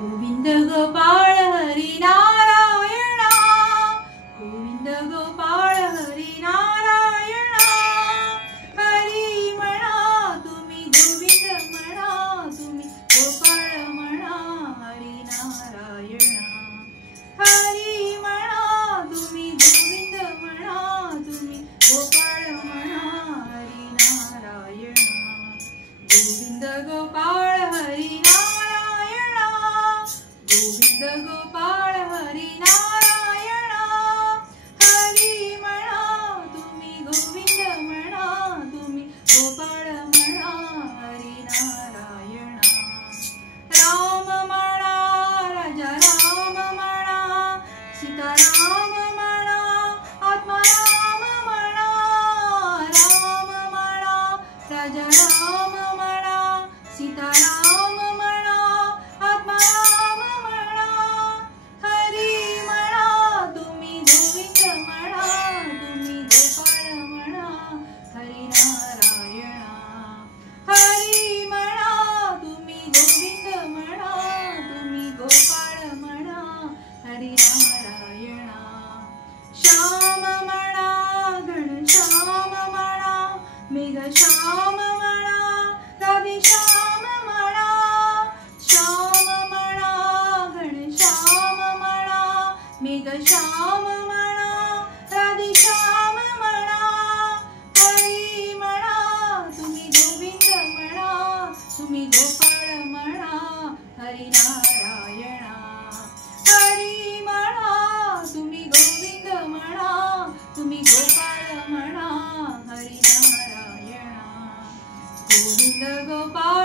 गोविंद गोपाळ हरी नारायणा, गोविंद गोपाळ हरी नारायणा. हरी म्हणा तुम्ही, गोविंद म्हणा तुम्ही, गोपाळ म्हणा हरी नारायणा. हरी म्हणा तुम्ही, गोविंद म्हणा तुम्ही, गोपाळ म्हणा हरी नारायणा. गोविंद गोपाळ हरी नारायणा, गोविंद गोपाळ हरी नारायणा. हरी म्हणा तुम्ही, गोविंद म्हणा तुम्ही, गोपाळ म्हणा हरी नारायणा. राम म्हणा राजा राम म्हणा, सीताराम म्हणा, आत्माराम म्हणा. राम म्हणा राजा राम म्हणा, सीताराम म्हणा, आत्माराम म्हणा. हरी म्हणा तुम्ही, गोविंद म्हणा तुम्ही, गोपाळ म्हणा हरी नारायणा. हरी म्हणा तुम्ही, गोविंद म्हणा तुम्ही, गोपाळ म्हणा हरी नारायणा. श्याम म्हणा घनश्याम म्हणा, मेघश्याम म्हणा, राधेश्याम म्हणा. श्याम म्हणा घनश्याम म्हणा, मेघश्याम म्हणा, राधेश्याम म्हणा. हरी म्हणा तुम्ही, गोविंद म्हणा तुम्ही, गोपाळ म्हणा हरी नारायणा. हरी म्हणा तुम्ही, गोविंद म्हणा तुम्ही, गोपाळ म्हणा हरी नारायणा. गोविंद गोपाळ